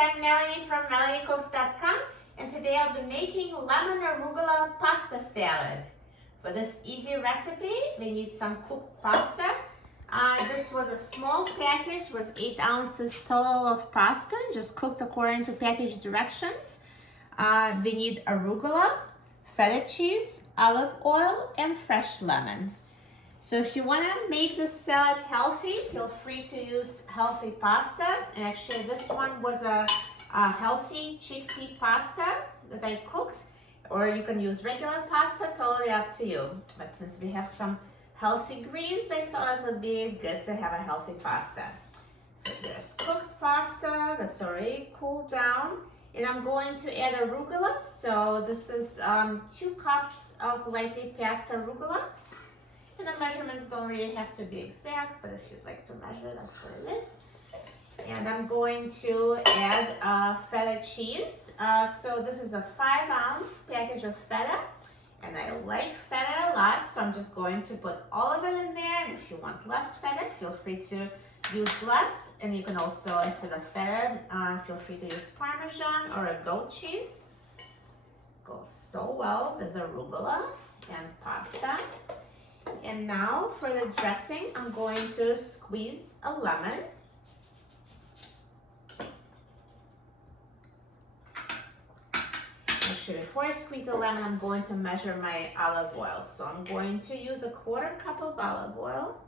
I'm Melanie from MelanieCooks.com, and today I'll be making lemon arugula pasta salad. For this easy recipe, we need some cooked pasta. This was a small package, was 8 ounces total of pasta, just cooked according to package directions. We need arugula, feta cheese, olive oil, and fresh lemon. So if you want to make this salad healthy, feel free to use healthy pasta. And actually this one was a healthy chickpea pasta that I cooked, or you can use regular pasta, totally up to you. But since we have some healthy greens, I thought it would be good to have a healthy pasta. So there's cooked pasta that's already cooled down. And I'm going to add arugula. So this is 2 cups of lightly packed arugula. And the measurements don't really have to be exact, but if you'd like to measure, that's what it is. And I'm going to add feta cheese. So this is a 5-ounce package of feta. And I like feta a lot, so I'm just going to put all of it in there. And if you want less feta, feel free to use less. And you can also, instead of feta, feel free to use Parmesan or a goat cheese. Goes so well with arugula and pasta. And now for the dressing, I'm going to squeeze a lemon. Actually, before I squeeze the lemon, I'm going to measure my olive oil. So I'm going to use a 1/4 cup of olive oil.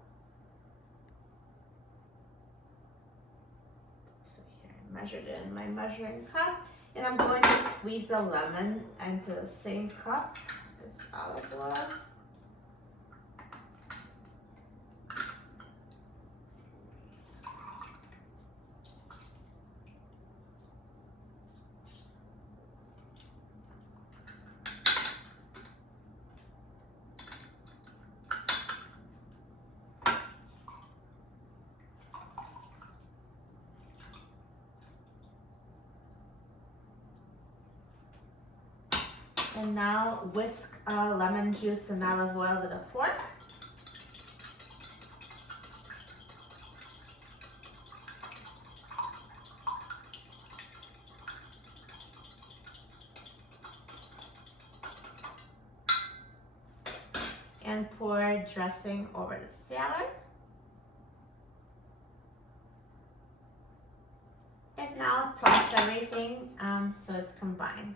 So here I measured it in my measuring cup. And I'm going to squeeze the lemon into the same cup as olive oil. And now whisk lemon juice and olive oil with a fork. And pour dressing over the salad. And now toss everything so it's combined.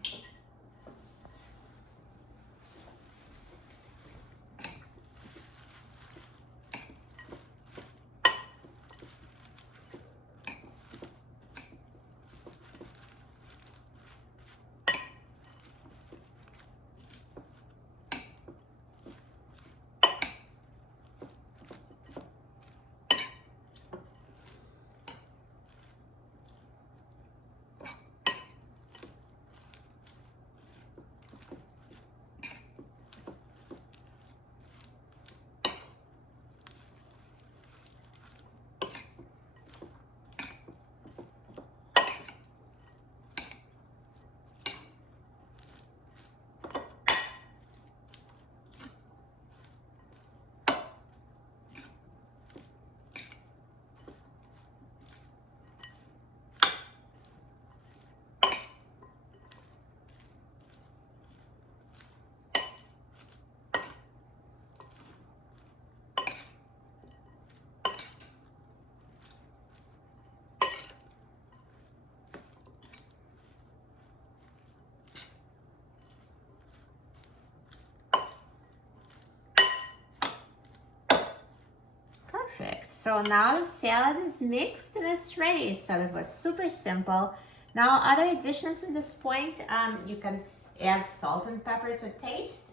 Perfect. So now the salad is mixed and it's ready. So that was super simple. Now other additions at this point, you can add salt and pepper to taste.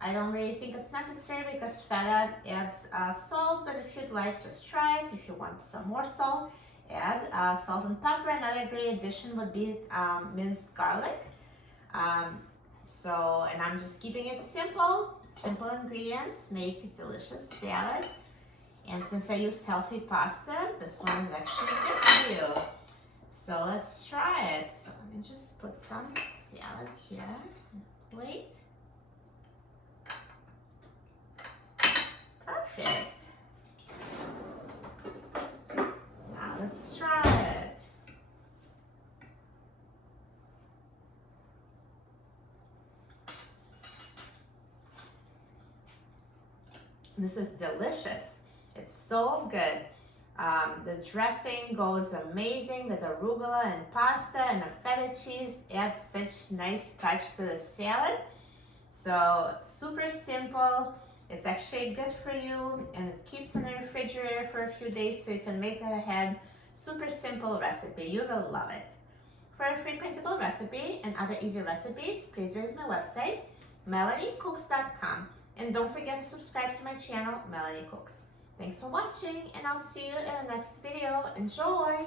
I don't really think it's necessary because feta adds salt, but if you'd like, just try it. If you want some more salt, add salt and pepper. Another great addition would be minced garlic. And I'm just keeping it simple. Simple ingredients make a delicious salad. And since I used healthy pasta, this one is actually good for you. So let's try it. So let me just put some salad here on the plate. Perfect. Now let's try it. This is delicious. It's so good. The dressing goes amazing. The arugula and pasta and the feta cheese adds such nice touch to the salad. So super simple. It's actually good for you, and it keeps in the refrigerator for a few days so you can make it ahead. Super simple recipe. You will love it. For a free printable recipe and other easy recipes, please visit my website, melaniecooks.com. And don't forget to subscribe to my channel, Melanie Cooks. Thanks for watching, and I'll see you in the next video. Enjoy!